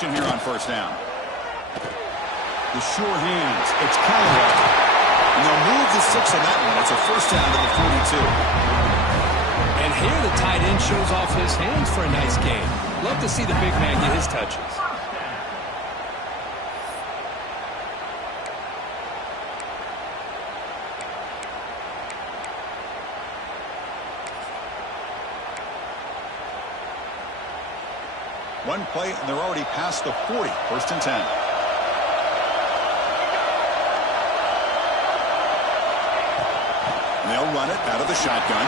action here on first down. The sure hands. It's Callaway. And they'll move the 6 on that one. It's a first down to the 42. And here the tight end shows off his hands for a nice gain. Love to see the big man get his touches. One play, and they're already past the 40. First and 10. And they'll run it out of the shotgun.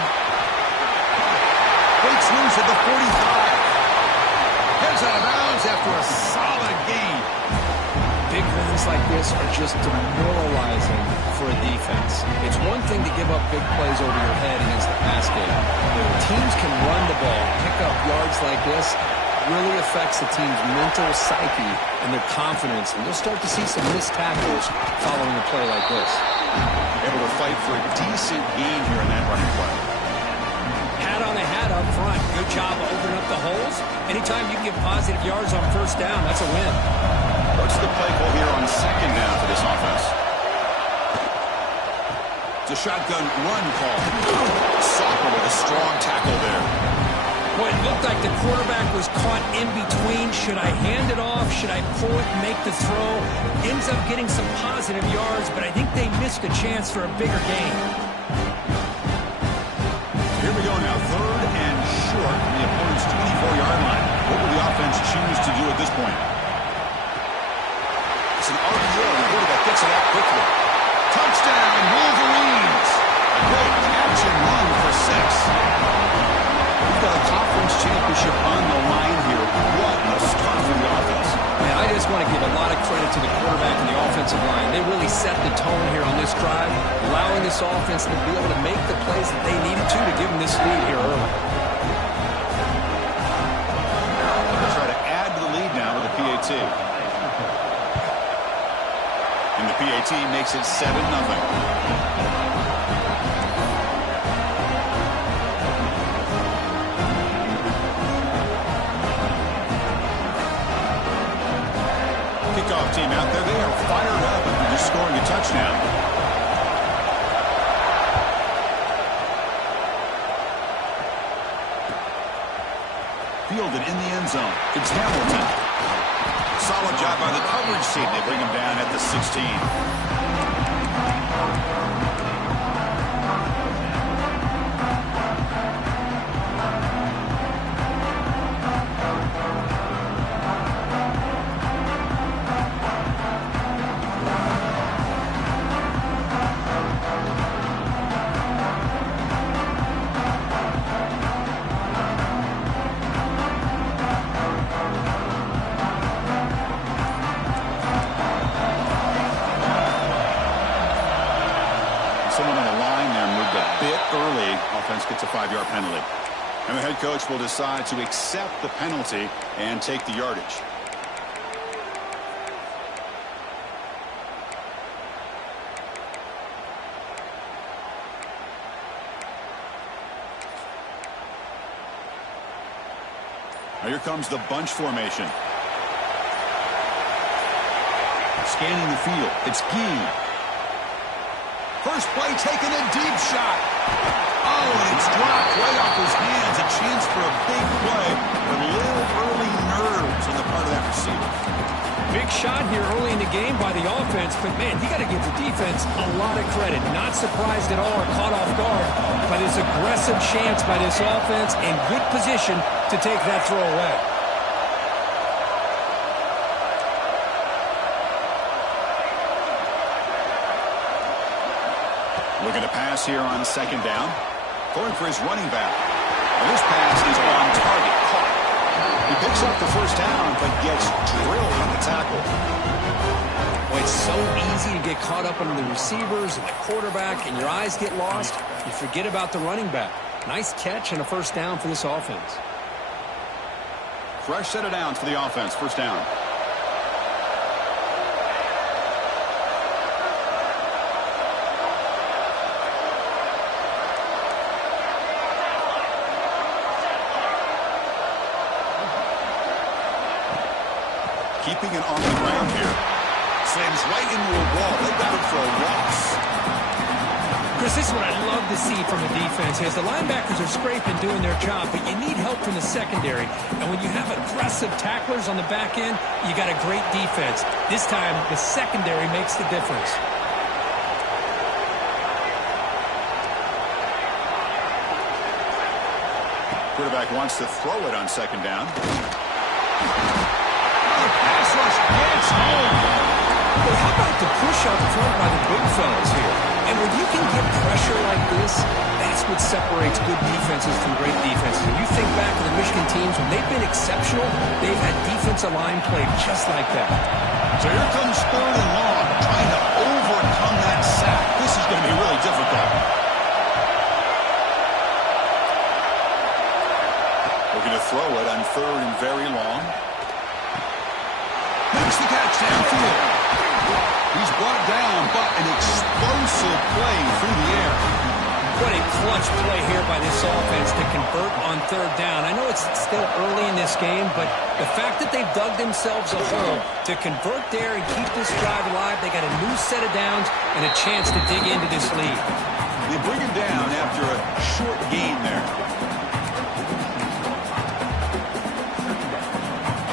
Breaks loose at the 45. Heads out of bounds after a solid gain. Big runs like this are just demoralizing for a defense. It's one thing to give up big plays over your head against the pass game. When teams can run the ball, pick up yards like this, really affects the team's mental psyche and their confidence. And you'll start to see some missed tackles following a play like this. Able to fight for a decent gain here in that running play. Hat on a hat up front. Good job of opening up the holes. Anytime you can get positive yards on first down, that's a win. What's the play call here on second down for this offense? It's a shotgun run call. Soccer with a strong tackle there. Boy, it looked like the quarterback was caught in between. Should I hand it off? Should I pull it and make the throw? Ends up getting some positive yards, but I think they missed a chance for a bigger gain. Here we go now, third and short from the opponent's 24-yard line. What will the offense choose to do at this point? It's an RPO, and the quarterback gets it out quickly. Touchdown, Wolverines! A great catch and run for 6. We've got a conference championship on the line here. What a start for the offense. Man, I just want to give a lot of credit to the quarterback and the offensive line. They really set the tone here on this drive, allowing this offense to be able to make the plays that they needed to give them this lead here early. They'll try to add to the lead now with a PAT. And the PAT makes it 7-0. Kickoff team out there. They are fired up and just scoring a touchdown. Fielded in the end zone. It's Hamilton. Solid job by the coverage team. They bring him down at the 16. Gets a 5-yard penalty. And the head coach will decide to accept the penalty and take the yardage. Now here comes the bunch formation. Scanning the field. It's Gee. First play taken, a deep shot. Oh, and it's dropped right off his hands. A chance for a big play, but a little early nerves on the part of that receiver. Big shot here early in the game by the offense, but man, you got to give the defense a lot of credit. Not surprised at all or caught off guard by this aggressive chance by this offense and good position to take that throw away. Looking to pass here on second down. Going for his running back. And this pass is on target. Caught. He picks up the first down, but gets drilled on the tackle. Boy, it's so easy to get caught up under the receivers and the quarterback, and your eyes get lost. You forget about the running back. Nice catch and a first down for this offense. Fresh set of downs for the offense. First down. Keeping it on the ground here. Slams right into a wall. They got it for a loss. Chris, this is what I love to see from the defense. As the linebackers are scraping, doing their job, but you need help from the secondary. And when you have aggressive tacklers on the back end, you got a great defense. This time, the secondary makes the difference. Quarterback wants to throw it on second down. Pass rush gets home. Well, how about the push up front by the big fellas here? And when you can get pressure like this, that's what separates good defenses from great defenses. When you think back to the Michigan teams, when they've been exceptional, they've had defensive line play just like that. So here comes third and long, trying to overcome that sack. This is going to be really difficult. Looking to throw it on third and very long. Makes the catch downfield. He's brought down, but an explosive play through the air. What a clutch play here by this offense to convert on third down. I know it's still early in this game, but the fact that they've dug themselves a hole to convert there and keep this drive alive, they got a new set of downs and a chance to dig into this lead. They bring him down after a short gain there.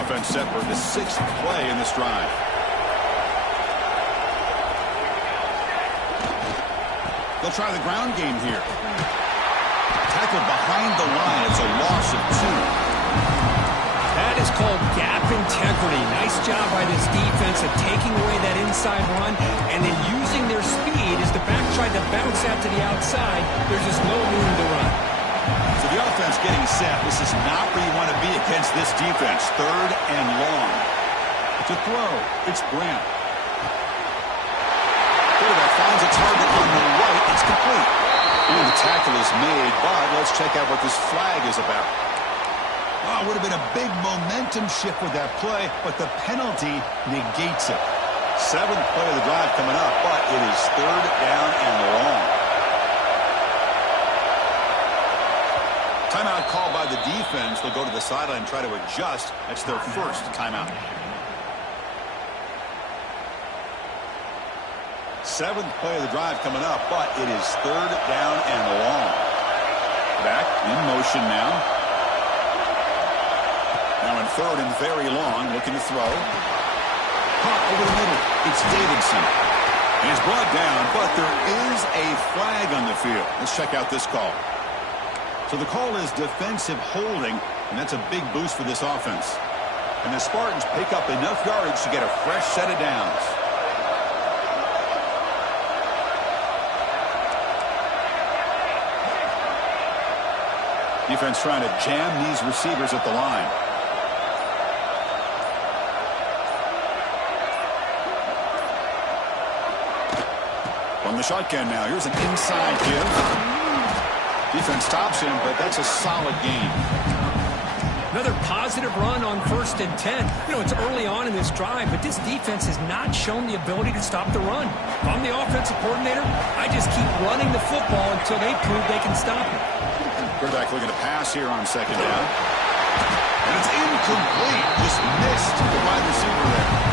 Offense set for the sixth play in this drive. They'll try the ground game here. Tackled behind the line. It's a loss of 2. That is called gap integrity. Nice job by this defense of taking away that inside run and then using their speed as the back tried to bounce out to the outside. There's just no room to run. So the offense getting set. This is not where you want to be against this defense. Third and long. To throw, it's Grant. Quarterback finds a target on the right. It's complete. And the tackle is made, but let's check out what this flag is about. Oh, it would have been a big momentum shift with that play, but the penalty negates it. 7th play of the drive coming up, but it is third down and long. Timeout called by the defense. They'll go to the sideline and try to adjust. That's their first timeout. 7th play of the drive coming up, but it is third down and long. Back in motion now. Now in third and very long, looking to throw. Caught over the middle. It's Davidson. And he's brought down, but there is a flag on the field. Let's check out this call. So the call is defensive holding, and that's a big boost for this offense. And the Spartans pick up enough yardage to get a fresh set of downs. Defense trying to jam these receivers at the line. From the shotgun now. Here's an inside give. Defense stops him, but that's a solid gain. Another positive run on 1st and 10. You know, it's early on in this drive, but this defense has not shown the ability to stop the run. If I'm the offensive coordinator, I just keep running the football until they prove they can stop it. Quarterback looking to pass here on second down. And it's incomplete. Just missed the wide receiver there.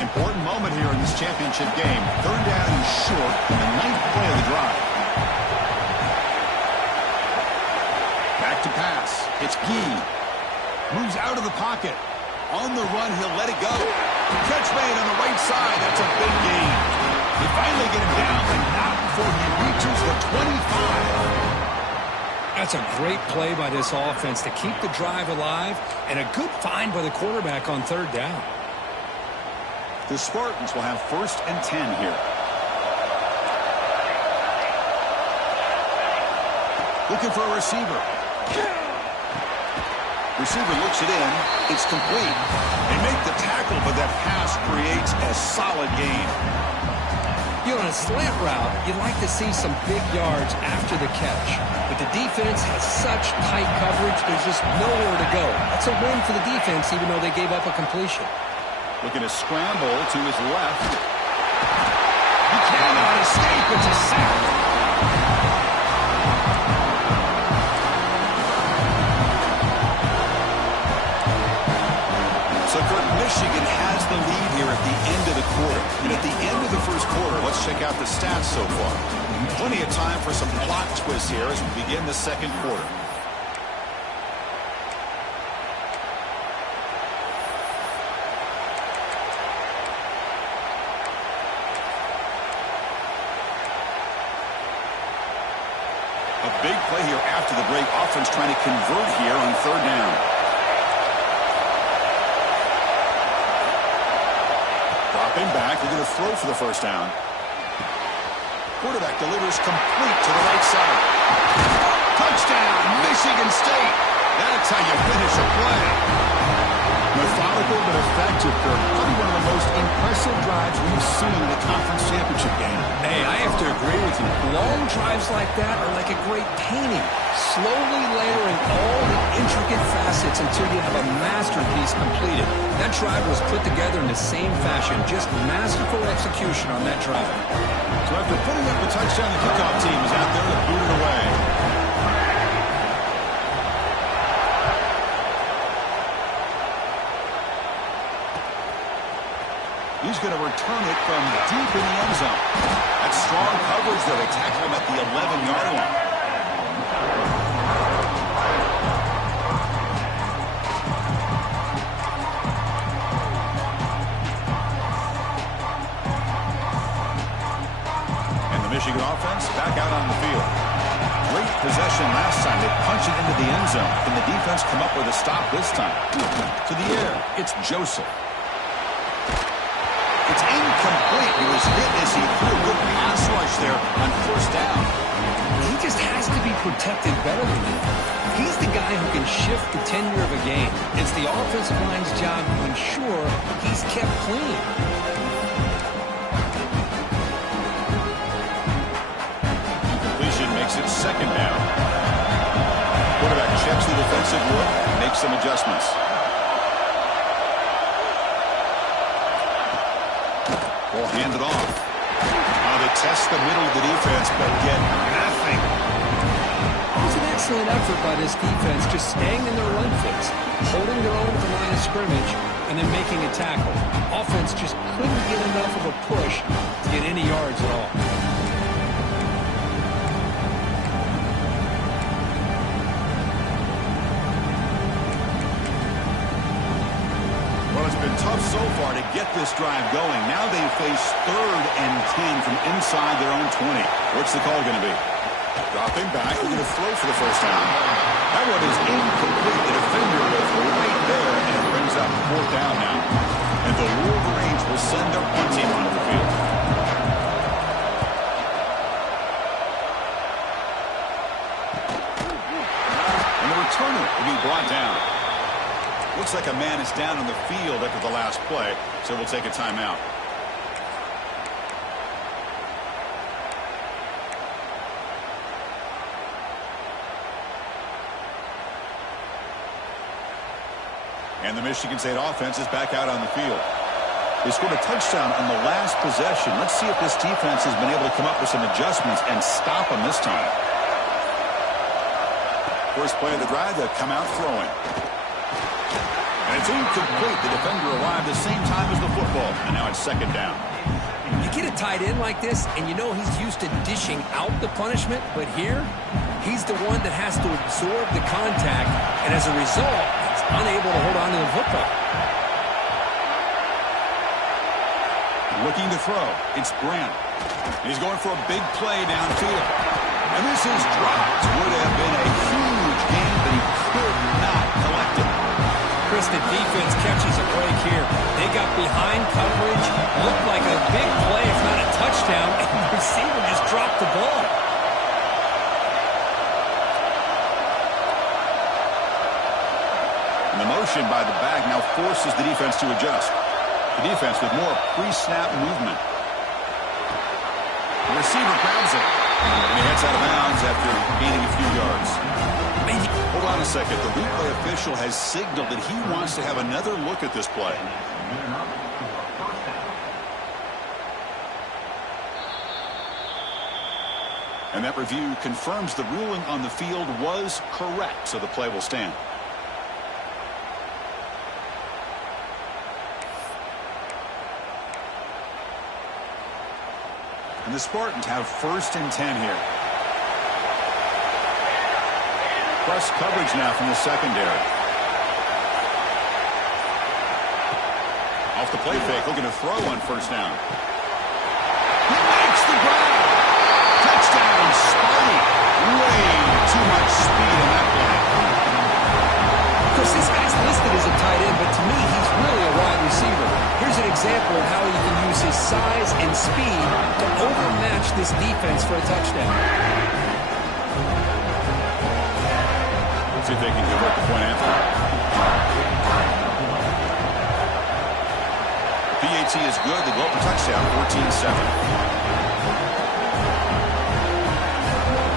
Important moment here in this championship game. Third down and short in the 9th play of the drive. To pass. It's Gee. Moves out of the pocket. On the run, he'll let it go. Catch made on the right side. That's a big gain. They finally get him down, but not before he reaches the 25. That's a great play by this offense to keep the drive alive and a good find by the quarterback on third down. The Spartans will have 1st and 10 here. Looking for a receiver. Receiver looks it in. It's complete. They make the tackle, but that pass creates a solid gain. You know, on a slant route, you'd like to see some big yards after the catch. But the defense has such tight coverage, there's just nowhere to go. That's a win for the defense, even though they gave up a completion. Looking to scramble to his left. He cannot escape. It's a sack. So, Kurt, Michigan has the lead here at the end of the quarter. And at the end of the first quarter, let's check out the stats so far. Plenty of time for some plot twists here as we begin the second quarter. A big play here after the break. Offense trying to convert here on third down. Dropping back, we're going to throw for the first down. Quarterback delivers complete to the right side. Touchdown, Michigan State. That's how you finish a play. Methodical but effective, Kirk. Probably one of the most impressive drives we've seen in the conference championship game. Hey, I have to agree with you. Long drives like that are like a great painting. Slowly layering all the intricate facets until you have a masterpiece completed. That drive was put together in the same fashion. Just masterful execution on that drive. So after putting up a touchdown, the kickoff team is out there to boot it away. He's going to return it from deep in the end zone. That's strong coverage, though. They tackle him at the 11-yard line. And the Michigan offense back out on the field. Great possession last time. They punch it into the end zone. Can the defense come up with a stop this time? To the air, it's Joseph. It's incomplete. He was hit as he threw a good pass rush there on first down. He just has to be protected better than that. He's the guy who can shift the tenure of a game. It's the offensive line's job to ensure he's kept clean. Incompletion makes it second down. Quarterback checks the defensive look, makes some adjustments. Will hand it off. They test the middle of the defense, but get nothing. It was an excellent effort by this defense, just staying in their run fits, holding their own at the line of scrimmage, and then making a tackle. Offense just couldn't get enough of a push to get any yards at all. It's been tough so far to get this drive going. Now they face 3rd and 10 from inside their own 20. What's the call going to be? Dropping back. We're going to throw for the first down. That one is incomplete. The defender was right there, and it brings up 4th down now. And the Wolverines will send their punt team onto the field. And the returner will be brought down. Looks like a man is down on the field after the last play, so we'll take a timeout. And the Michigan State offense is back out on the field. They scored a touchdown on the last possession. Let's see if this defense has been able to come up with some adjustments and stop them this time. First play of the drive, they'll come out throwing. And it's incomplete. The defender arrived the same time as the football. And now it's second down. You get a tight end like this, and you know he's used to dishing out the punishment, but here, he's the one that has to absorb the contact, and as a result, he's unable to hold on to the football. Looking to throw. It's Grant. He's going for a big play downfield. And this is dropped. Would have been a huge game, but he could not collect it. Chris, the defense catches a break here. They got behind coverage, looked like a big play, if not a touchdown, and the receiver just dropped the ball. And the motion by the back now forces the defense to adjust. The defense with more pre-snap movement. The receiver grabs it. And he heads out of bounds after gaining a few yards. Hold on on a second. The replay official has signaled that he wants to have another look at this play. And that review confirms the ruling on the field was correct, so the play will stand. And the Spartans have 1st and 10 here. Press coverage now from the secondary. Off the play fake, looking to throw on 1st down. He makes the grab. Touchdown, Sparty. Way too much speed in that play. Of course, this guy's listed as a tight end, but to me, he's really a wide receiver. Here's an example of how he can use his size and speed to overmatch this defense for a touchdown. See if they can convert the point after. PAT is good. They go up a touchdown, 14-7.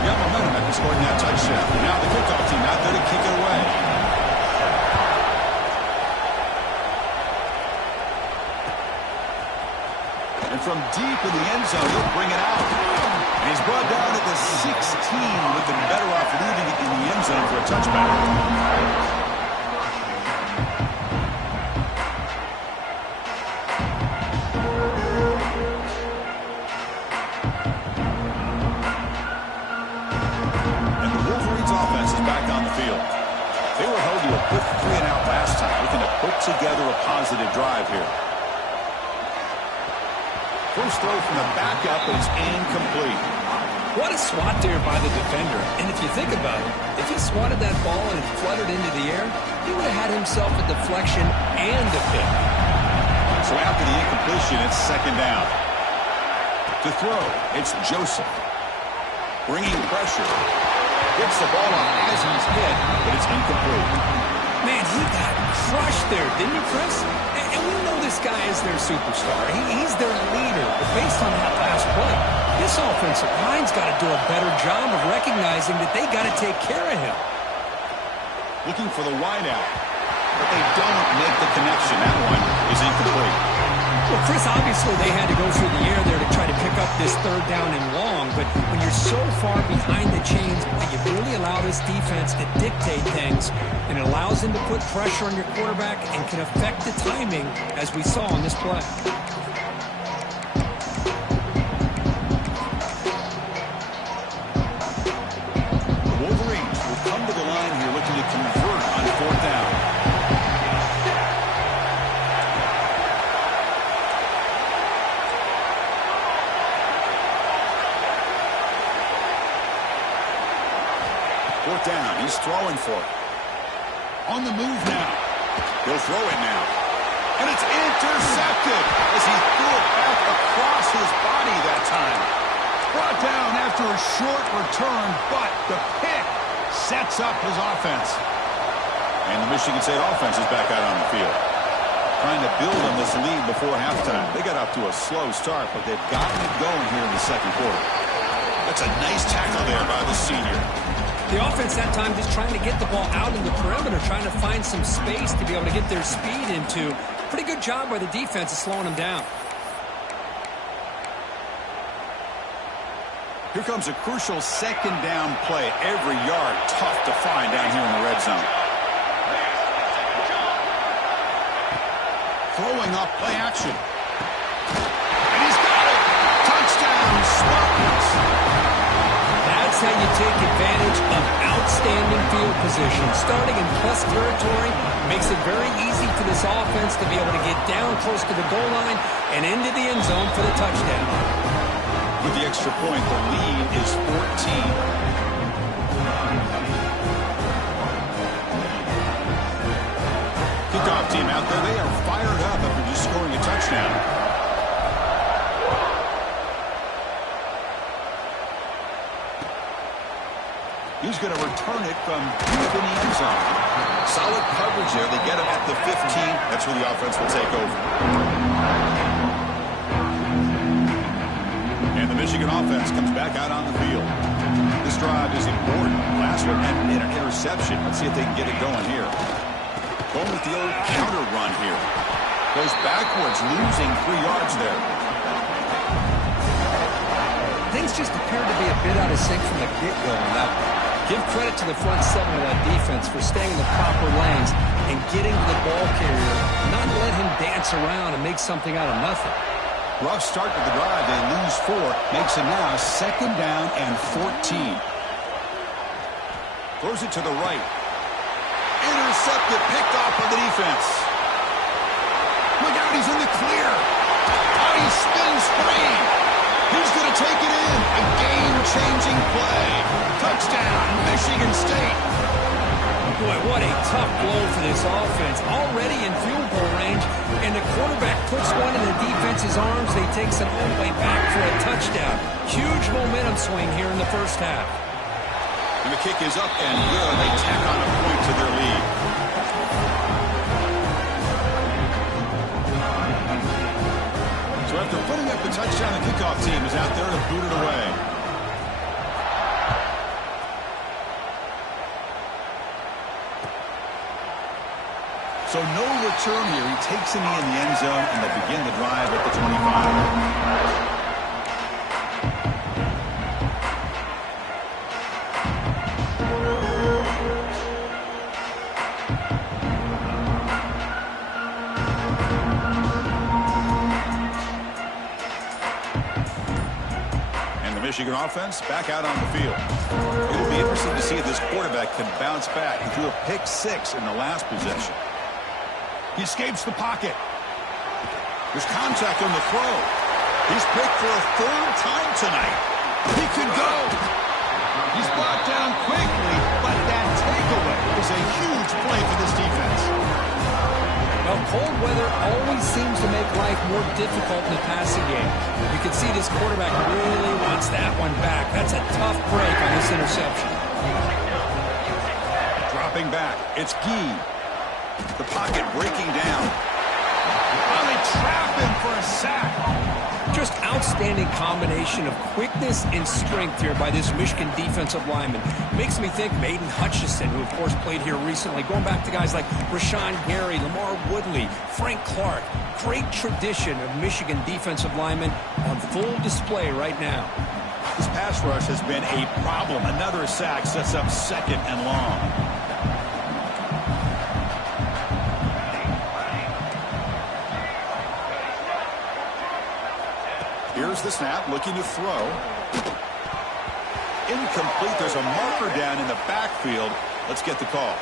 Got momentum after scoring that touchdown. Now the kickoff team out there to kick it away. And from deep in the end zone, he'll bring it out. And he's brought down at the 16, looking better off leaving it in the end zone for a touchback. Together a positive drive here. First throw from the backup, but it's incomplete. What a swat there by the defender. And if you think about it, if he swatted that ball and it fluttered into the air, he would have had himself a deflection and a pick. So after the incompletion, it's 2nd down. To throw, it's Joseph. Bringing pressure. Gets the ball on as he's hit, but it's incomplete. Man, he got crushed there, didn't he, Chris? And we know this guy is their superstar. He's their leader. But based on that last play, this offensive line's got to do a better job of recognizing that they got to take care of him. Looking for the wideout, but they don't make the connection. That one is incomplete. Well, Chris, obviously they had to go through the air there to try to pick up this 3rd down and long, but when you're so far behind the chains, you really allow this defense to dictate things, and it allows them to put pressure on your quarterback and can affect the timing, as we saw on this play. The Wolverines will come to the line here looking to convert on 4th down. Down. He's throwing for it. On the move now. He'll throw it now. And it's intercepted as he threw it back across his body that time. Brought down after a short return, but the pick sets up his offense. And the Michigan State offense is back out on the field. Trying to build on this lead before halftime. They got off to a slow start, but they've gotten it going here in the 2nd quarter. That's a nice tackle there by the senior. The offense that time just trying to get the ball out in the perimeter, trying to find some space to be able to get their speed into. Pretty good job by the defense of slowing them down. Here comes a crucial 2nd down play. Every yard tough to find down here in the red zone. Throwing up play action. And he's got it. Touchdown, Spartans. That's how you take advantage of outstanding field position. Starting in plus territory makes it very easy for this offense to be able to get down close to the goal line and into the end zone for the touchdown. With the extra point, the lead is 14. Kickoff team out there. They are fired up after just scoring a touchdown. He's going to return it from deep in the end zone. Solid coverage there. They get him at the 15. That's where the offense will take over. And the Michigan offense comes back out on the field. This drive is important. Last will end in an interception. Let's see if they can get it going here. Going with the old counter run here. Goes backwards, losing 3 yards there. Things just appeared to be a bit out of sync from the get-go on that one. Give credit to the front 7 of that defense for staying in the proper lanes and getting to the ball carrier, not let him dance around and make something out of nothing. Rough start to the drive. They lose 4. Makes it now 2nd down and 14. Throws it to the right. Intercepted, picked off by the defense. Look out, he's in the clear. Oh, he spins free. He's going to take it in. A game-changing play. Touchdown, Michigan State. Boy, what a tough blow for this offense. Already in field goal range, and the quarterback puts one in the defense's arms. He takes it all the way back for a touchdown. Huge momentum swing here in the first half. And the kick is up and good. They tack on a point to their lead. So after putting up the touchdown, the kickoff team is out there to boot it away. So no return here. He takes it in the end zone, and they begin the drive at the 25. Michigan offense back out on the field. It'll be interesting to see if this quarterback can bounce back. He threw a pick 6 in the last possession. He escapes the pocket. There's contact on the throw. He's picked for a 3rd time tonight. He could go. He's brought down quickly, but that takeaway is a huge play for this defense. Well, cold weather always seems to make life more difficult in the passing game. You can see this quarterback really wants that one back. That's a tough break on this interception. Dropping back, it's Gee. The pocket breaking down. Oh, they trap him for a sack. Just outstanding combination of quickness and strength here by this Michigan defensive lineman. Makes me think of Aiden Hutchinson, who of course played here recently. Going back to guys like Rashawn Gary, Lamar Woodley, Frank Clark. Great tradition of Michigan defensive linemen on full display right now. This pass rush has been a problem. Another sack sets up 2nd and long. Here's the snap, looking to throw. Incomplete. There's a marker down in the backfield. Let's get the call.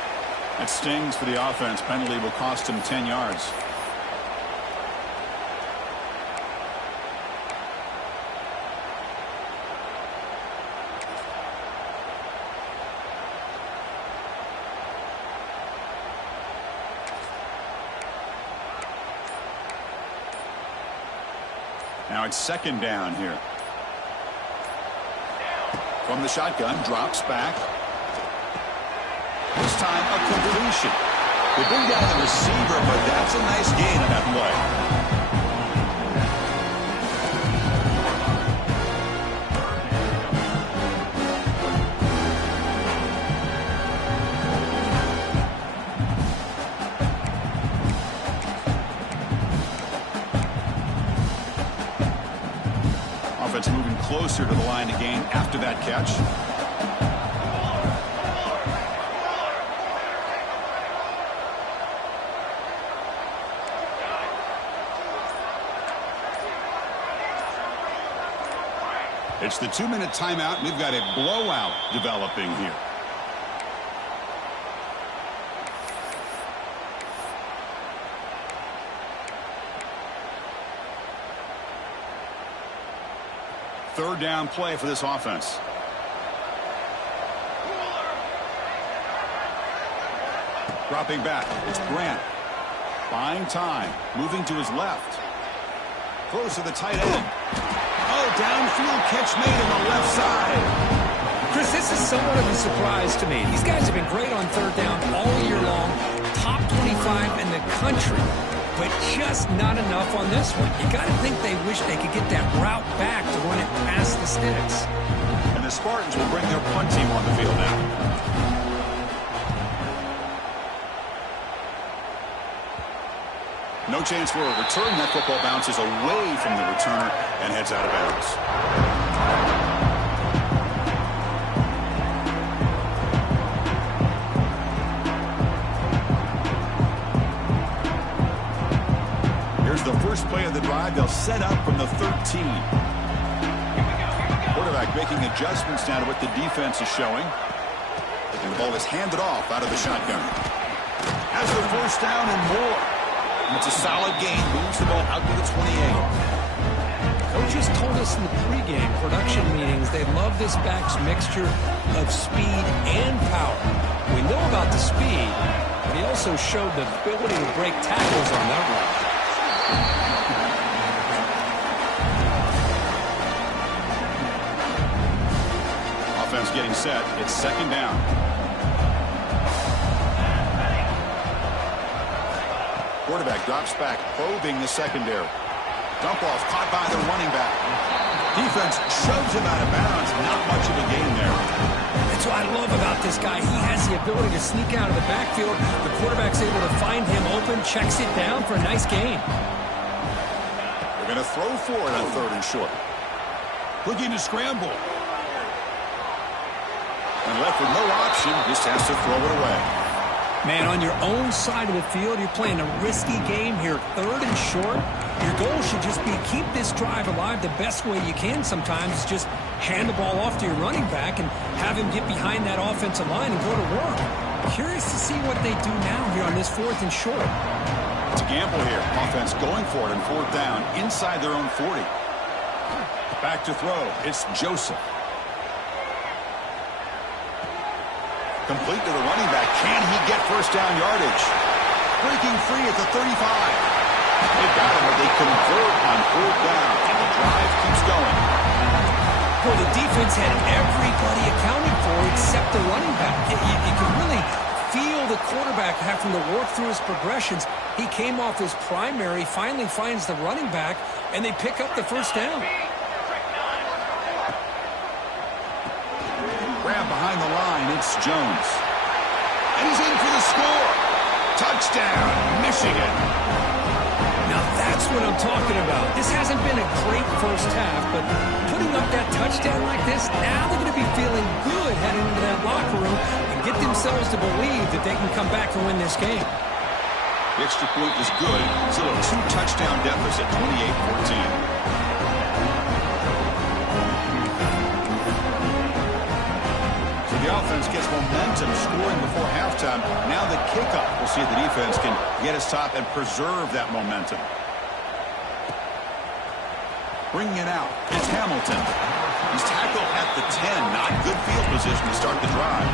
That stings for the offense. Penalty will cost him 10 yards. Now it's 2nd down here. From the shotgun, drops back. This time a completion. They bring down the receiver, but that's a nice gain on that play. Offense moving closer to the line to gain after that catch. It's the 2-minute timeout, and we've got a blowout developing here. Third down play for this offense. Dropping back. It's Grant. Buying time. Moving to his left. Close to the tight end. Oh, downfield catch made on the left side. Chris, this is somewhat of a surprise to me. These guys have been great on third down all year long. Top 25 in the country. But just not enough on this one. You got to think they wish they could get that route back to run it past the sticks. And the Spartans will bring their punt team on the field now. Strong chance for a return. That football bounces away from the returner and heads out of bounds. Here's the first play of the drive. They'll set up from the 13. Quarterback making adjustments now to what the defense is showing. And the ball is handed off out of the shotgun. Has the first down and more. It's a solid gain. Moves the ball out to the 28. Coaches told us in the pregame production meetings they love this back's mixture of speed and power. We know about the speed, but he also showed the ability to break tackles on that route. Offense getting set. It's second down. Quarterback drops back, probing the secondary. Dump off caught by the running back. Defense shoves him out of bounds. Not much of a gain there. That's what I love about this guy. He has the ability to sneak out of the backfield. The quarterback's able to find him open, checks it down for a nice gain. They're going to throw for it on third and short. Looking to scramble. And left with no option, just has to throw it away. Man, on your own side of the field, you're playing a risky game here, third and short. Your goal should just be keep this drive alive the best way you can sometimes. Just hand the ball off to your running back and have him get behind that offensive line and go to work. Curious to see what they do now here on this fourth and short. It's a gamble here. Offense going for it on fourth down inside their own 40. Back to throw. It's Joseph. Complete to the running back. Can he get first down yardage? Breaking free at the 35. They got him, but they convert on fourth down, and the drive keeps going. Well, the defense had everybody accounted for except the running back. You can really feel the quarterback having to work through his progressions. He came off his primary, finally finds the running back, and they pick up the first down. Grab behind the line, it's Jones. And he's in for the score. Touchdown, Michigan. Now that's what I'm talking about. This hasn't been a great first half, but putting up that touchdown like this, now they're going to be feeling good heading into that locker room and get themselves to believe that they can come back and win this game. The extra point is good. Still a two-touchdown deficit, 28-14. The offense gets momentum scoring before halftime. Now the kickoff. We'll see if the defense can get his top and preserve that momentum. Bringing it out. It's Hamilton. He's tackled at the 10. Not good field position to start the drive.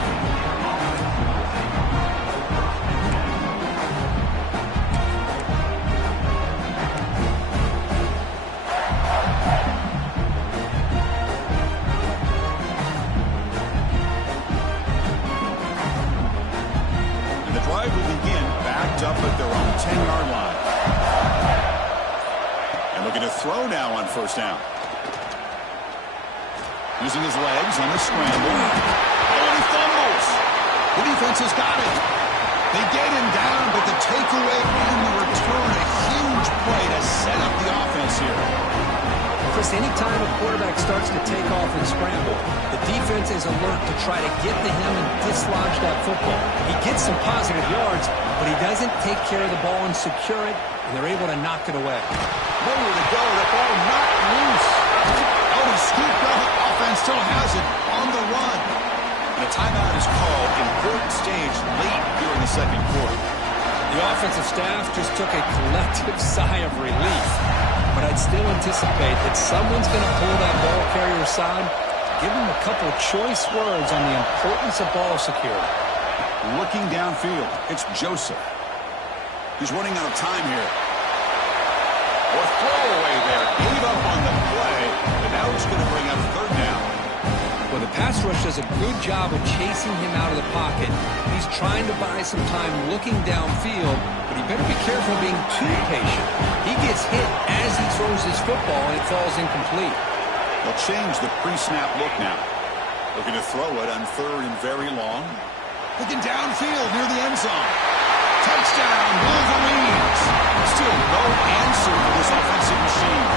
Up at their own 10-yard line. And looking to throw now on first down. Using his legs on the scramble. Oh, and he fumbles. The defense has got it. They get him down, but the takeaway and the return, a huge play to set up the offense here. Chris, anytime a quarterback starts to take off and scramble, the defense is alert to try to get to him and dislodge that football. He gets some positive yards, but he doesn't take care of the ball and secure it, and they're able to knock it away. Nowhere to go. The ball not loose. Oh, he scooped up. Offense still has it on the run. And a timeout is called. Important stage late here in the second quarter. The offensive staff just took a collective sigh of relief. But I'd still anticipate that someone's going to pull that ball carrier aside, give him a couple of choice words on the importance of ball security. Looking downfield, it's Joseph. He's running out of time here. Or throwaway there. Gave up on the play, but now it's going to bring up third down. Well, the pass rush does a good job of chasing him out of the pocket. He's trying to buy some time looking downfield, but he better be careful being too patient. He gets hit as he throws his football, and it falls incomplete. They'll change the pre-snap look now. Looking to throw it on third and very long. Looking downfield near the end zone. Touchdown, Wolverines. Still no answer for this offensive machine.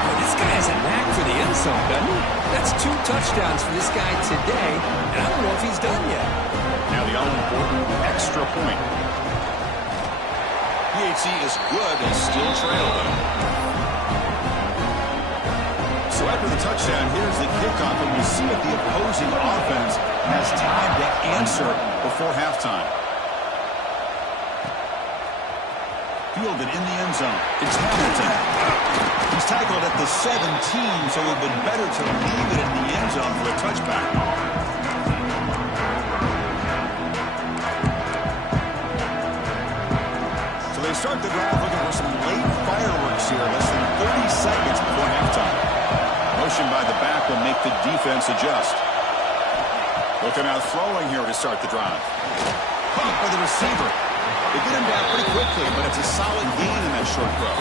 Well, this guy has a knack for the end zone, doesn't he? That's 2 touchdowns for this guy today, and I don't know if he's done yet. Now the all-important extra point. PHC is good and still trail, though. So after the touchdown, here's the kickoff, and we see if the opposing offense has time to answer before halftime. Fielded in the end zone. It's Hamilton. He's tackled at the 17, so it would have been better to leave it in the end zone for a touchback. So they start the drive looking for some late fireworks here, less than 30 seconds before halftime. Motion by the back will make the defense adjust. Looking out throwing here to start the drive. Caught by the receiver. They get him down pretty quickly, but it's a solid gain in that short throw.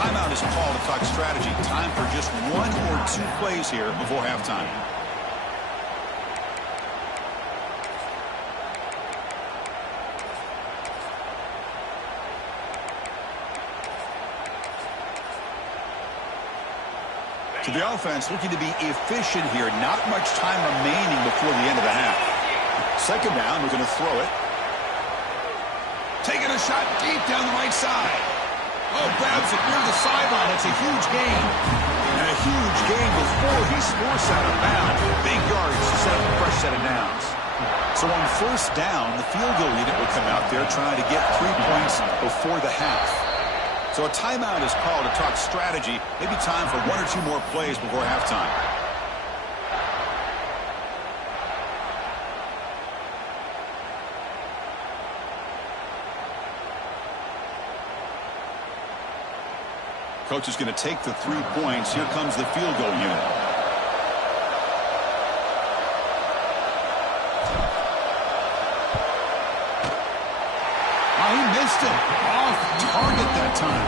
Timeout is called to talk strategy. Time for just 1 or 2 plays here before halftime. To the offense, looking to be efficient here. Not much time remaining before the end of the half. Second down, we're going to throw it. Taking a shot deep down the right side. Oh, grabs it near the sideline. It's a huge gain. And a huge gain before he's forced out of bounds. Big yards to set up a fresh set of downs. So on first down, the field goal unit will come out there trying to get 3 points before the half. So a timeout is called to talk strategy. Maybe time for 1 or 2 more plays before halftime. Coach is going to take the 3 points. Here comes the field goal unit. Oh, he missed it. Off target that time.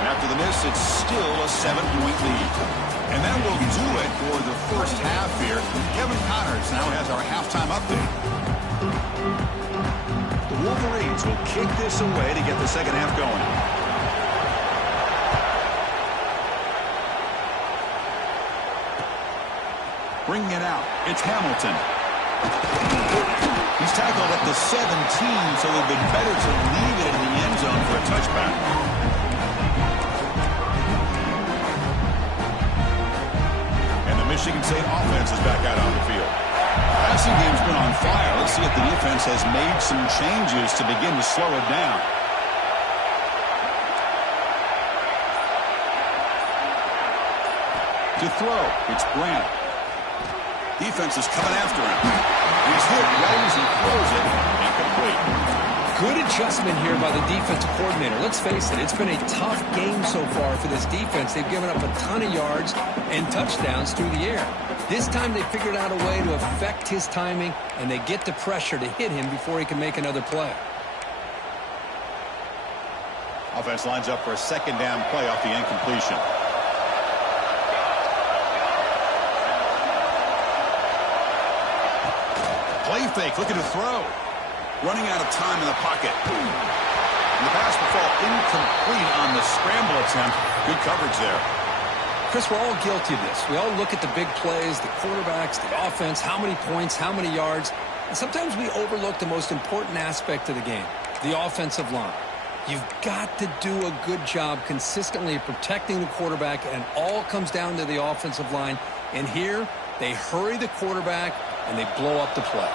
And after the miss, it's still a 7-point lead. And that will do it for the first half here. Kevin Connors now has our halftime update. The Wolverines will kick this away to get the second half going. Bringing it out, it's Hamilton. He's tackled at the 17, so it would have been better to leave it in the end zone for a touchback. And the Michigan State offense is back out on the field. Passing game's been on fire. Let's see if the defense has made some changes to begin to slow it down. To throw, it's Grant. Defense is coming after him. He's hit right as he throws it. Incomplete. Good adjustment here by the defensive coordinator. Let's face it, it's been a tough game so far for this defense. They've given up a ton of yards and touchdowns through the air. This time they figured out a way to affect his timing, and they get the pressure to hit him before he can make another play. Offense lines up for a second down play off the incompletion. Play fake, looking to throw. Running out of time in the pocket. And the pass will fall incomplete on the scramble attempt. Good coverage there. Chris, we're all guilty of this. We all look at the big plays, the quarterbacks, the offense, how many points, how many yards. And sometimes we overlook the most important aspect of the game, the offensive line. You've got to do a good job consistently protecting the quarterback, and it all comes down to the offensive line. And here, they hurry the quarterback, and they blow up the play.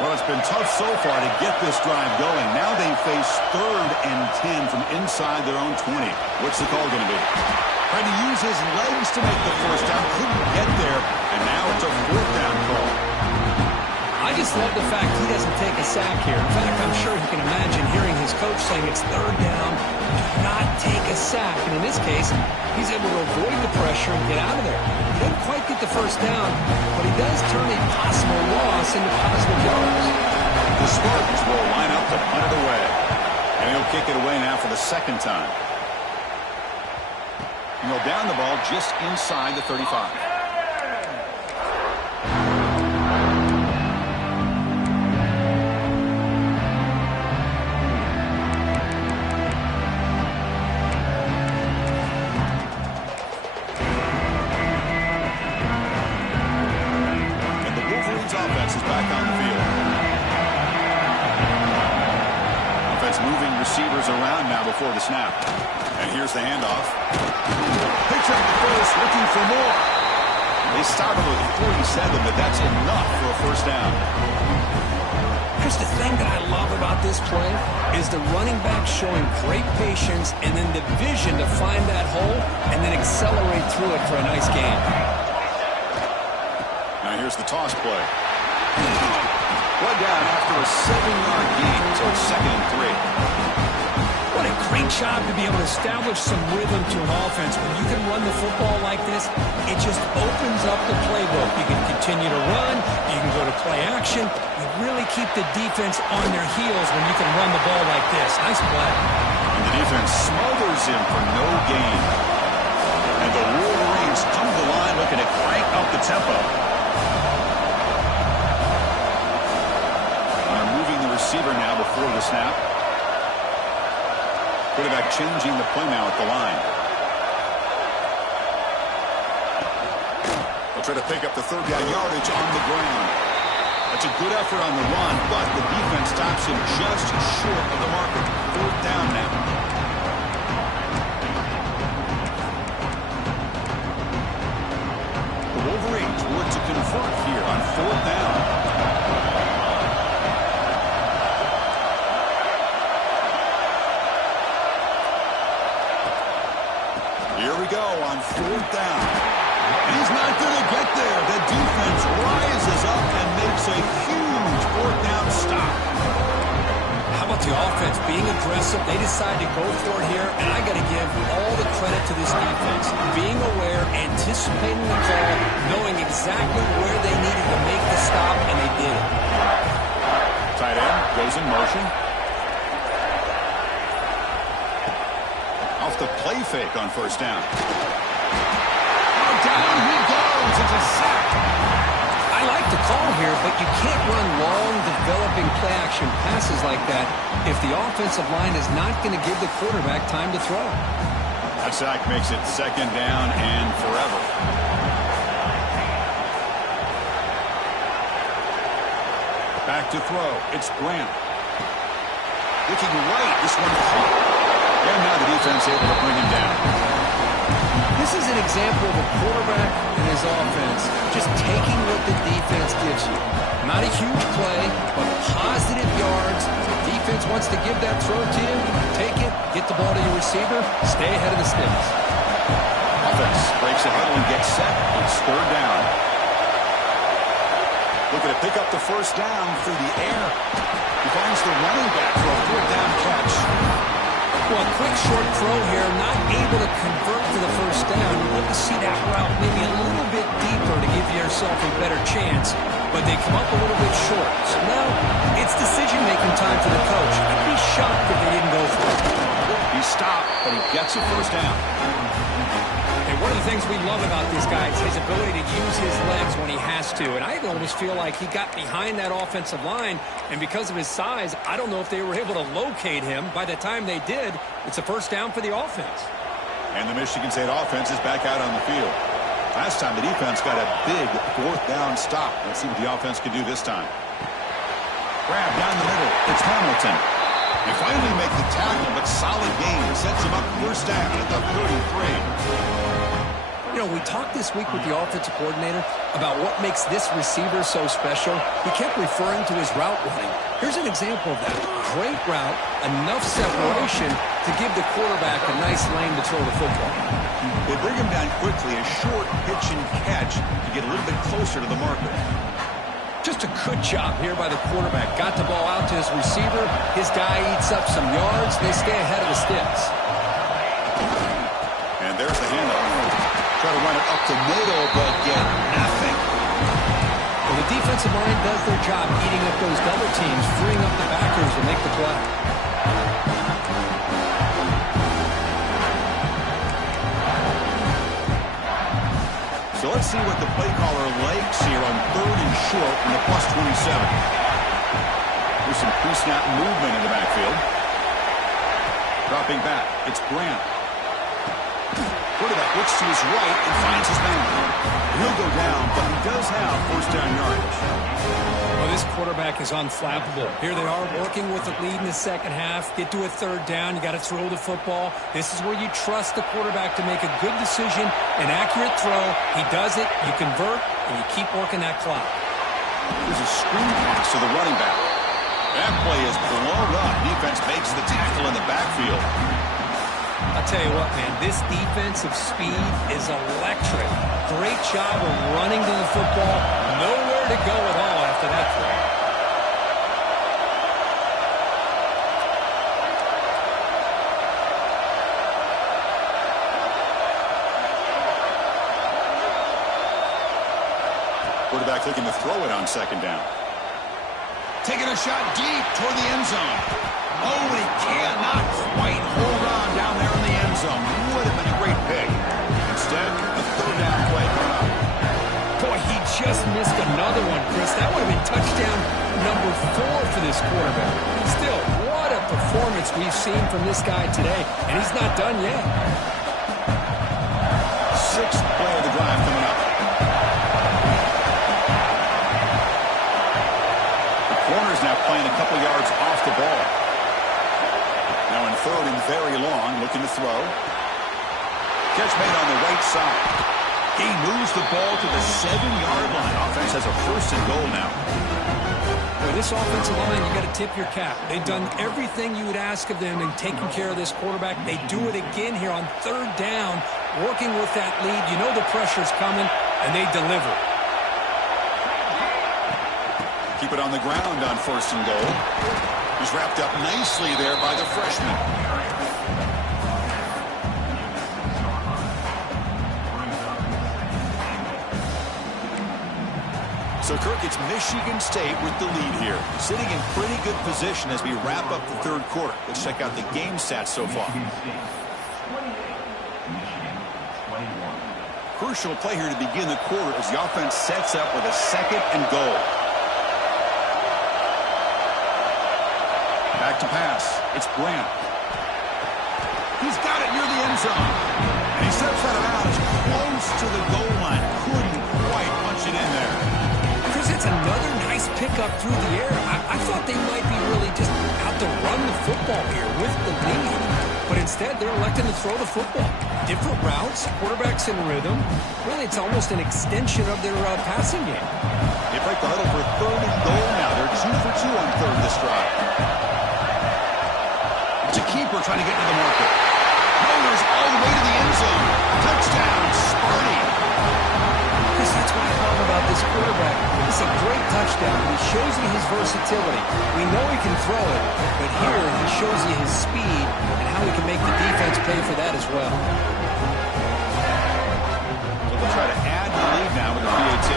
Well, it's been tough so far to get this drive going. Now they face 3rd and 10 from inside their own 20. What's the call going to be? Trying to use his legs to make the first down. Couldn't get there, and now it's a 4th down call. I just love the fact he doesn't take a sack here. In fact, I'm sure he can imagine hearing his coach saying it's 3rd down, do not take a sack. And in this case, he's able to avoid the pressure and get out of there. He doesn't quite get the first down, but he does turn a possible loss into positive yards. The Spartans will line up to punt it away. And he'll kick it away now for the 2nd time. And he'll down the ball just inside the 35. back on the field. Offense moving receivers around now before the snap. And here's the handoff. Pitch at the first, looking for more. They started with 47, but that's enough for a first down. Here's the thing that I love about this play is the running back showing great patience and then the vision to find that hole and then accelerate through it for a nice gain. Now here's the toss play. One down after a 7-yard gain, so it's 2nd and 3. What a great job to be able to establish some rhythm to an offense. When you can run the football like this, it just opens up the playbook. You can continue to run. You can go to play action. You really keep the defense on their heels when you can run the ball like this. Nice play. And the defense smothers him for no gain. And the Wolverines come to the line looking to crank up the tempo. They're moving the receiver now before the snap. Quarterback changing the play now at the line. They'll try to pick up the 3rd down yardage on the ground. That's a good effort on the run, but the defense stops him just short of the marker. 4th down now. The Wolverines work to convert here on 4th down. Here we go on 4th down. And he's not going to get there. The defense rises up and makes a huge 4th down stop. How about the offense being aggressive? They decide to go for it here, and I got to give all the credit to this defense. Being aware, anticipating the call, knowing exactly where they needed to make the stop, and they did it. Tight end goes in motion. Off the play fake on 1st down. Oh, down he goes. It's a sack. I like the call here, but you can't run long, developing play-action passes like that if the offensive line is not going to give the quarterback time to throw. That sack makes it 2nd down and forever. Back to throw. It's Grant. Looking right. This one caught. And now the defense able to bring him down. This is an example of a quarterback and his offense just taking what the defense gives you. Not a huge play, but positive yards. The defense wants to give that throw to you. Take it, get the ball to your receiver, stay ahead of the sticks. Offense breaks a huddle and gets set. It's 3rd down. Looking to pick up the 1st down through the air. He finds the running back for a 4th down catch. Well, a quick short throw here, not able to convert to the 1st down. You want to see that route maybe a little bit deeper to give yourself a better chance, but they come up a little bit short. So now it's decision-making time for the coach. I'd be shocked if they didn't go for it. He stopped, but he gets a 1st down. And one of the things we love about this guy is his ability to use his legs when he has to. And I almost feel like he got behind that offensive line, and because of his size, I don't know if they were able to locate him. By the time they did, it's a 1st down for the offense. And the Michigan State offense is back out on the field. Last time the defense got a big 4th down stop. Let's see what the offense can do this time. Grab down the middle. It's Hamilton. They finally make the tackle, but solid gain sets him up 1st down at the 33. You know, we talked this week with the offensive coordinator about what makes this receiver so special. He kept referring to his route running. Here's an example of that. Great route, enough separation to give the quarterback a nice lane to throw the football. They bring him down quickly, a short pitch and catch to get a little bit closer to the marker. Just a good job here by the quarterback. Got the ball out to his receiver. His guy eats up some yards. They stay ahead of the sticks. And there's the handoff. Try to run it up the middle, but get nothing. Well, the defensive line does their job eating up those double teams, freeing up the backers to make the play. So let's see what the play caller likes here on 3rd and short from the +27. There's some pre-snap movement in the backfield. Dropping back, it's Grant. Quarterback looks to his right and finds his man. He'll go down, but he does have 1st down yardage. Well, this quarterback is unflappable. Here they are working with the lead in the second half. Get to a third down. You got to throw the football. This is where you trust the quarterback to make a good decision, an accurate throw. He does it. You convert, and you keep working that clock. Here's a screen pass to the running back. That play is blown up. Defense makes the tackle in the backfield. I'll tell you what, man, this defensive speed is electric. Great job of running to the football. Nowhere to go at all after that throw. Quarterback looking to throw it on second down. Taking a shot deep toward the end zone. Oh, but he cannot quite hold on down there in the end zone. Would have been a great pick. Instead, a third down play coming up. Boy, he just missed another one, Chris. That would have been touchdown number 4 for this quarterback. Still, what a performance we've seen from this guy today, and he's not done yet. 6th play of the drive coming up. The corner's now playing a couple yards off the ball. Now in third and very long, looking to throw. Catch made on the right side. He moves the ball to the 7-yard line. Offense has a 1st and goal now. Boy, this offensive line, you got to tip your cap. They've done everything you would ask of them in taking care of this quarterback. They do it again here on third down, working with that lead. You know the pressure's coming, and they deliver. Keep it on the ground on 1st and goal. He's wrapped up nicely there by the freshman. So, Kirk, it's Michigan State with the lead here. Sitting in pretty good position as we wrap up the third quarter. Let's check out the game stats so far. Crucial play here to begin the quarter as the offense sets up with a 2nd and goal. Back to pass. It's Grant. He's got it near the end zone. And he steps out of bounds close to the goal line. Couldn't quite punch it in there. Chris, it's another nice pickup through the air. I thought they might be really just out to run the football here with the lead. But instead, they're electing to throw the football. Different routes, quarterbacks in rhythm. Really, it's almost an extension of their passing game. They break the huddle for 3rd and goal now. They're 2 for 2 on third this drive. It's a keeper trying to get into the market. Motors all the way to the end zone. Touchdown, Sparty. Chris, that's what I love about this quarterback. It's a great touchdown. He shows you his versatility. We know he can throw it, but here he shows you his speed and how he can make the defense pay for that as well. So they'll try to add the lead now with the PAT.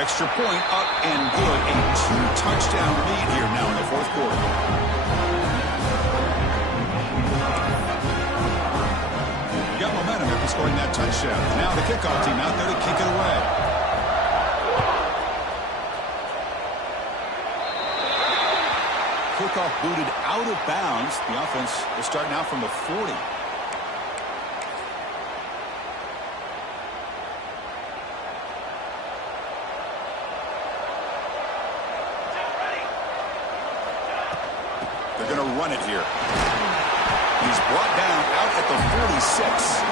Extra point up and good. A 2-touchdown lead here now in the 4th quarter. Got momentum after scoring that touchdown. Now the kickoff team out there to kick it away. Kickoff booted out of bounds. The offense will start now from the 40. They're going to run it here. He's brought down out at the 46.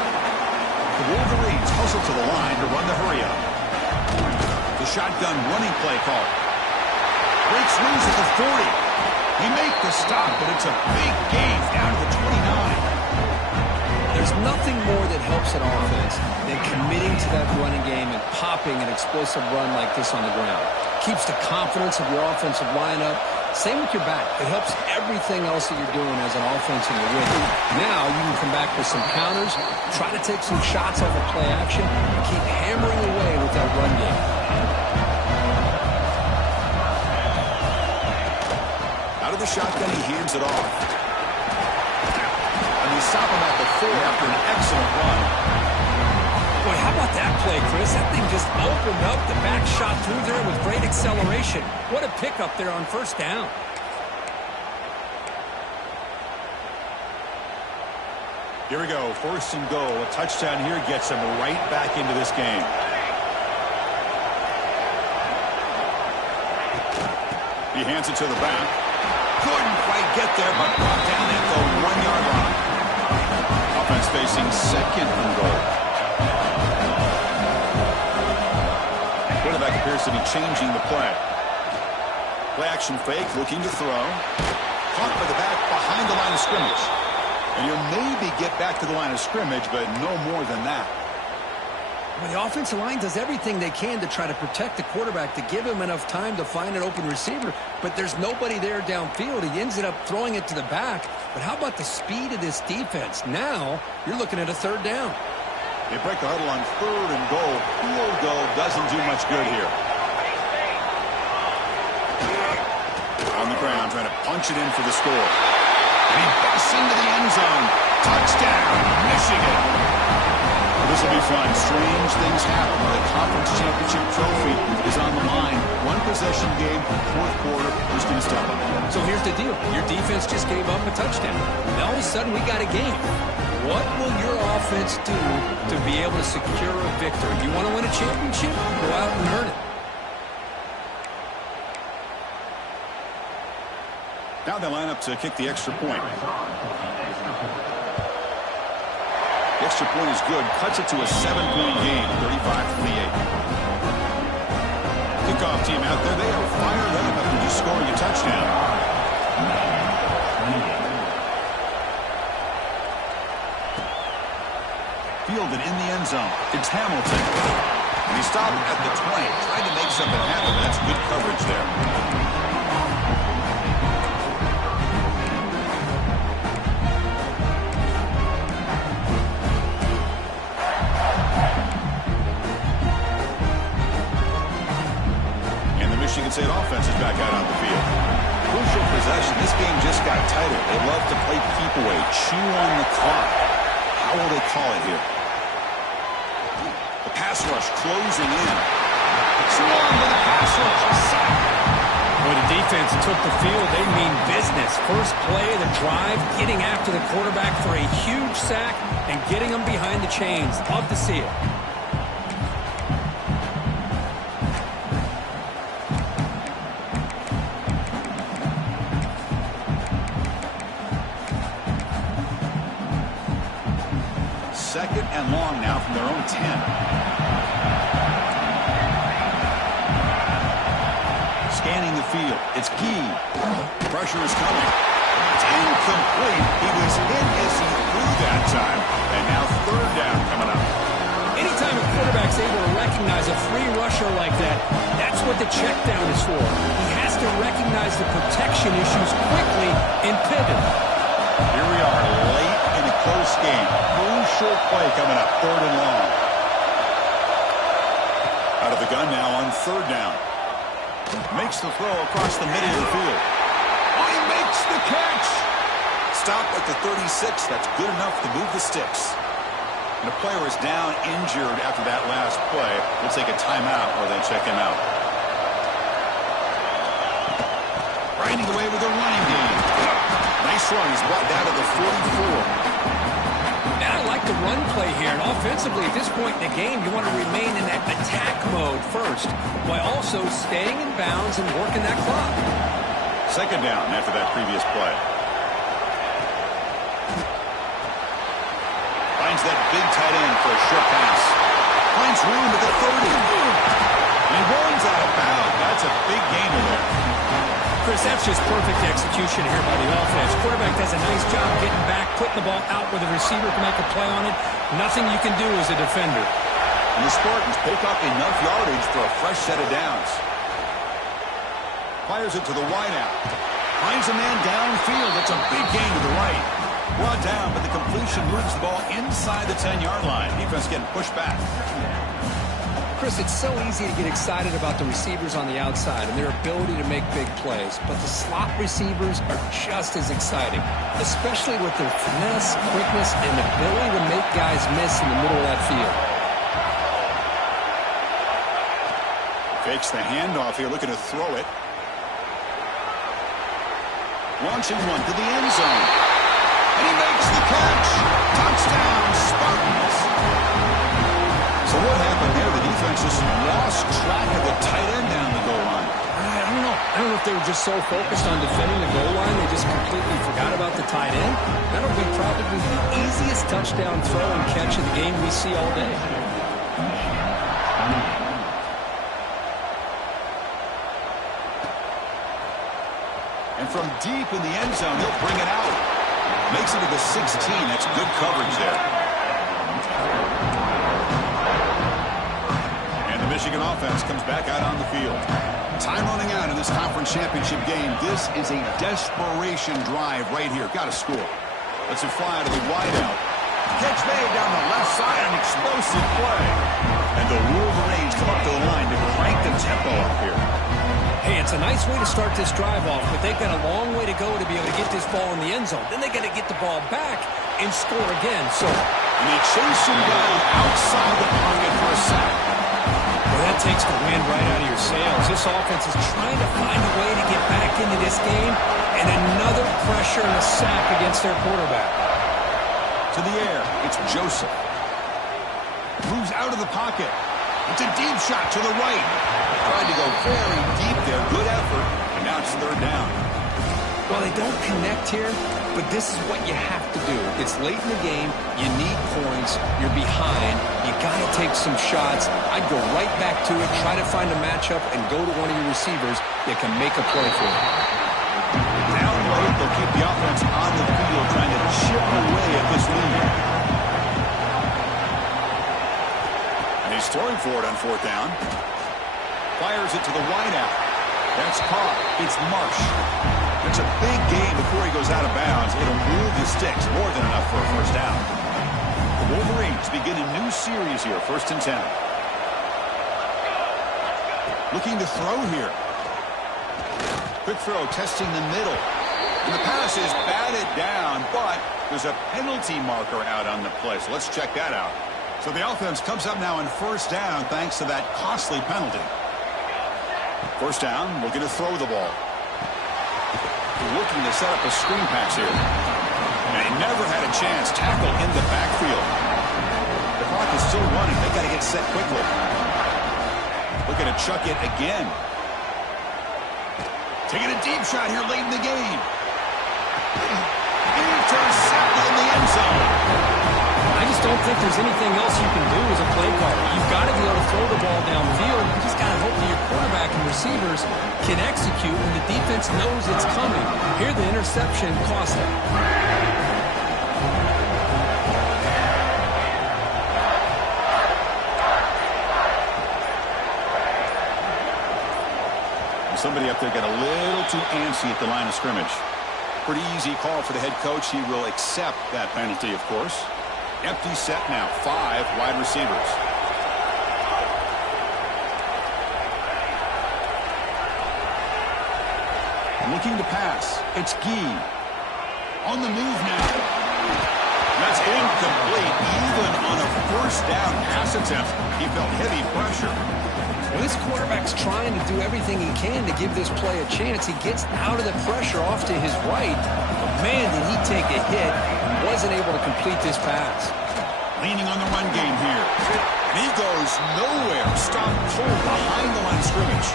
The Wolverines hustle to the line to run the hurry-up. The shotgun running play call. Breaks loose at the 40. He makes the stop, but it's a big gain down to the 29. There's nothing more that helps an offense than committing to that running game and popping an explosive run like this on the ground. Keeps the confidence of your offensive lineup. Same with your back. It helps everything else that you're doing as an offense in your rhythm. Now you can come back with some counters, try to take some shots off of play action, and keep hammering away with that run game. Out of the shotgun, he hands it off. And they stop him at the 4 after an excellent run. Boy, how about that play, Chris? That thing just opened up. The back shot through there with great acceleration. What a pickup there on 1st down. Here we go. 1st and goal. A touchdown here gets him right back into this game. He hands it to the back. Couldn't quite get there, but brought down at the 1-yard line. Offense facing second and goal. Quarterback appears to be changing the play. Play action fake, looking to throw. Caught by the back behind the line of scrimmage. And he'll maybe get back to the line of scrimmage, but no more than that. Well, the offensive line does everything they can to try to protect the quarterback, to give him enough time to find an open receiver, but there's nobody there downfield. He ends up throwing it to the back. But how about the speed of this defense? Now you're looking at a third down. They break the huddle on third and goal. Field goal doesn't do much good here. On the ground, trying to punch it in for the score. And he busts into the end zone. Touchdown, Michigan. This will be fun. Strange things happen when the conference championship trophy is on the line. One possession game, fourth quarter, who's going to step up? So here's the deal. Your defense just gave up a touchdown. Now all of a sudden we got a game. What will your offense do to be able to secure a victory? You want to win a championship? Go out and earn it. Now they line up to kick the extra point. The extra point is good. Cuts it to a 7-point game, 35-28. Kickoff team out there. They are fired up after just scoring a touchdown. Fielded in the end zone. It's Hamilton. And he stopped at the 20. Tried to make something happen. That's good coverage there. Michigan State offense is back out on the field. Crucial possession. This game just got tighter. They love to play keep away, chew on the clock. How will they call it here? The pass rush closing in. Swarm with the pass rush. When the defense took the field, they mean business. First play of the drive, getting after the quarterback for a huge sack and getting them behind the chains. Love to see it. Second and long now from their own 10. Scanning the field. It's Gee. Pressure is coming. It's incomplete. He was hit as he threw that time. And now third down coming up. Anytime a quarterback's able to recognize a free rusher like that, that's what the check down is for. He has to recognize the protection issues quickly and pivot. Here we are late in a close game. Crucial play coming up, third and long. Out of the gun now on third down. Makes the throw across the middle of the field. Oh, he makes the catch. Stop at the 36. That's good enough to move the sticks. And the player is down injured after that last play. We'll take a timeout or they check him out. Grinding away with a running game. Nice run. He's brought down to the 44. And I like the run play here. And offensively, at this point in the game, you want to remain in that attack mode first, while also staying in bounds and working that clock. Second down after that previous play. Finds that big tight end for a short pass. Finds room at the 30. And he runs out of bounds. That's a big gainer there. Chris, that's just perfect execution here by the offense. Quarterback does a nice job getting back, putting the ball out where the receiver can make a play on it. Nothing you can do as a defender. And the Spartans pick up enough yardage for a fresh set of downs. Fires it to the wideout. Finds a man downfield. That's a big gain to the right. Brought down, but the completion moves the ball inside the 10-yard line. Defense getting pushed back. Chris, it's so easy to get excited about the receivers on the outside and their ability to make big plays, but the slot receivers are just as exciting, especially with their finesse, quickness, and ability to make guys miss in the middle of that field. Fakes the handoff here, looking to throw it. Launching one to the end zone. And he makes the catch. Touchdown, Spartans. So what happened there? The defense just lost track of the tight end down the goal line. I don't know if they were just so focused on defending the goal line, they just completely forgot about the tight end. That'll be probably the easiest touchdown throw and catch of the game we see all day. And from deep in the end zone, he'll bring it out. Makes it to the 16. That's good coverage there. And the Michigan offense comes back out on the field. Time running out in this conference championship game. This is a desperation drive right here. Got to score. Let's it fly to the wideout. Catch made down the left side. An explosive play. And the Wolverines come up to the line to crank the tempo up here. Hey, it's a nice way to start this drive off, but they've got a long way to go to be able to get this ball in the end zone. Then they got to get the ball back and score again. And they chase him down outside the pocket for a sack. Well, that takes the wind right out of your sails. This offense is trying to find a way to get back into this game, and another pressure and a sack against their quarterback. To the air, it's Joseph. Moves out of the pocket. It's a deep shot to the right. Tried to go very deep there. Good effort. And now it's third down. Well, they don't connect here, but this is what you have to do. It's late in the game. You need points. You're behind. You got to take some shots. I'd go right back to it, try to find a matchup, and go to one of your receivers that can make a play for you. Down low, they'll keep the offense on the field, trying to chip away at this lead. And he's throwing for it on fourth down. Fires it to the wideout. That's caught. It's Marsh. It's a big game before he goes out of bounds. It'll move the sticks more than enough for a first down. The Wolverines begin a new series here, 1st and 10. Looking to throw here. Quick throw, testing the middle. And the pass is batted down, but there's a penalty marker out on the play. So let's check that out. So the offense comes up now in 1st down thanks to that costly penalty. 1st down, looking to throw the ball. Looking to set up a screen pass here. And he never had a chance. Tackle in the backfield. The clock is still running. They got to get set quickly. Looking to chuck it again. Taking a deep shot here late in the game. Intercepted in the end zone. I just don't think there's anything else you can do as a play caller. You've got to be able to throw the ball downfield. You just got to hope that your quarterback and receivers can execute when the defense knows it's coming. Here, the interception cost them. Somebody up there got a little too antsy at the line of scrimmage. Pretty easy call for the head coach. He will accept that penalty, of course. Empty set now. 5 wide receivers. Looking to pass. It's Gee. On the move now. That's incomplete. Even on a 1st down pass attempt, he felt heavy pressure. Well, this quarterback's trying to do everything he can to give this play a chance. He gets out of the pressure off to his right. But man, did he take a hit and wasn't able to complete this pass. Leaning on the run game here. And he goes nowhere. Stop cold behind the line of scrimmage.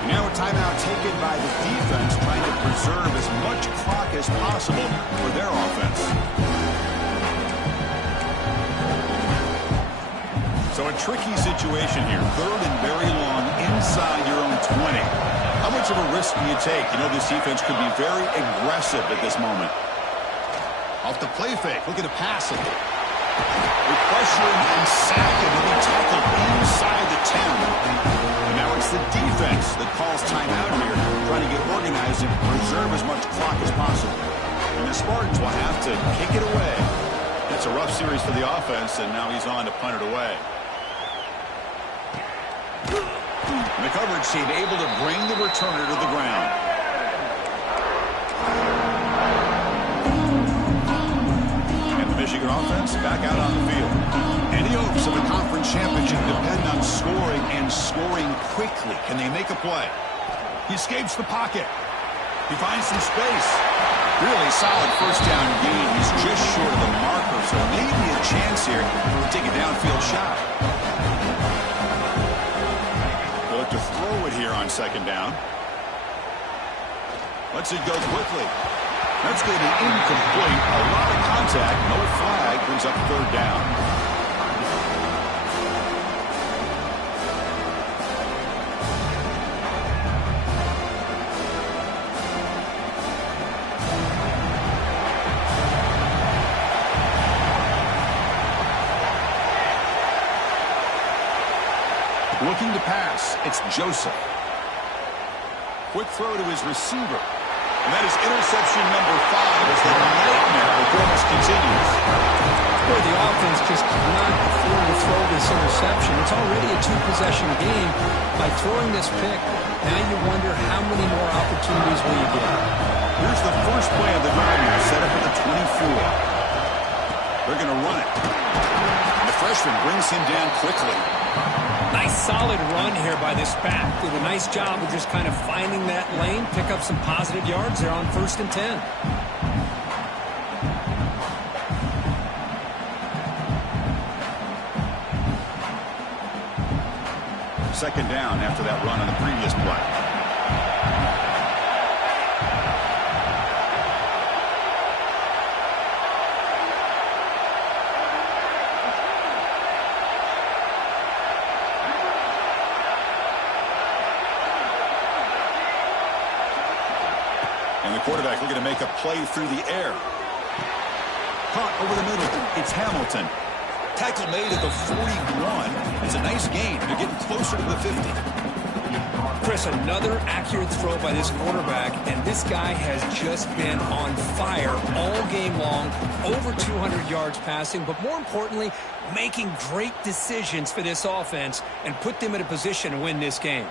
And now a timeout taken by the defense, trying to preserve as much clock as possible for their offense. So a tricky situation here. 3rd and very long inside your own 20. How much of a risk do you take? You know, this defense could be very aggressive at this moment. Off the play fake. Looking to pass it. They pressure him and sack him. He'll be tackled inside the 10. And now it's the defense that calls timeout here, trying to get organized and preserve as much clock as possible. And the Spartans will have to kick it away. It's a rough series for the offense, and now he's on to punt it away. And the coverage team able to bring the returner to the ground. And the Michigan offense back out on the field. Any hopes of a conference championship depend on scoring and scoring quickly. Can they make a play? He escapes the pocket. He finds some space. Really solid 1st down gain. He's just short of the marker, so maybe a chance here to take a downfield shot. They'll look to throw it here on 2nd down. Lets it go quickly. That's going to be incomplete. A lot of contact. No flag. Brings up third down. Looking to pass. It's Joseph. Quick throw to his receiver. And that is interception number 5 as the nightmare performance continues. Boy, the offense just cannot afford to throw this interception. It's already a two-possession game. By throwing this pick, now you wonder how many more opportunities will you get. Here's the first play of the drive now, set up at the 24. They're going to run it. And the freshman brings him down quickly. Nice solid run here by this back. Did a nice job of just kind of finding that lane, pick up some positive yards there on 1st and 10. Second down after that run on the previous play. And the quarterback looking to make a play through the air. Caught over the middle. It's Hamilton. Tackle made at the 41. It's a nice gain. They're getting closer to the 50. Chris, another accurate throw by this quarterback, and this guy has just been on fire all game long, over 200 yards passing, but more importantly, making great decisions for this offense and put them in a position to win this game.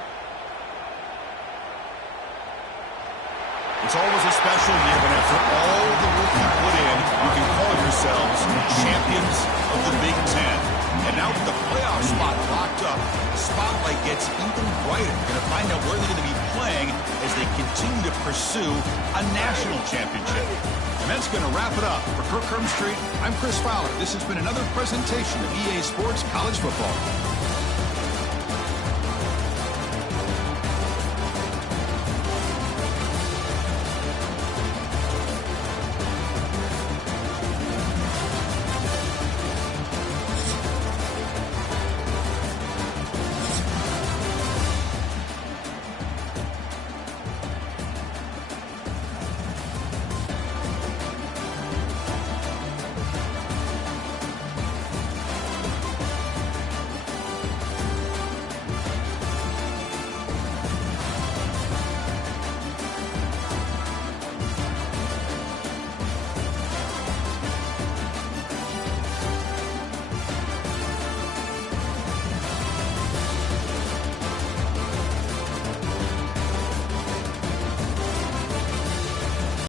It's always a special year, but after all the work you put in, you can call yourselves champions of the Big Ten. And now with the playoff spot locked up, the spotlight gets even brighter. We're going to find out where they're going to be playing as they continue to pursue a national championship. And that's going to wrap it up. For Kirk Street, I'm Chris Fowler. This has been another presentation of EA Sports College Football.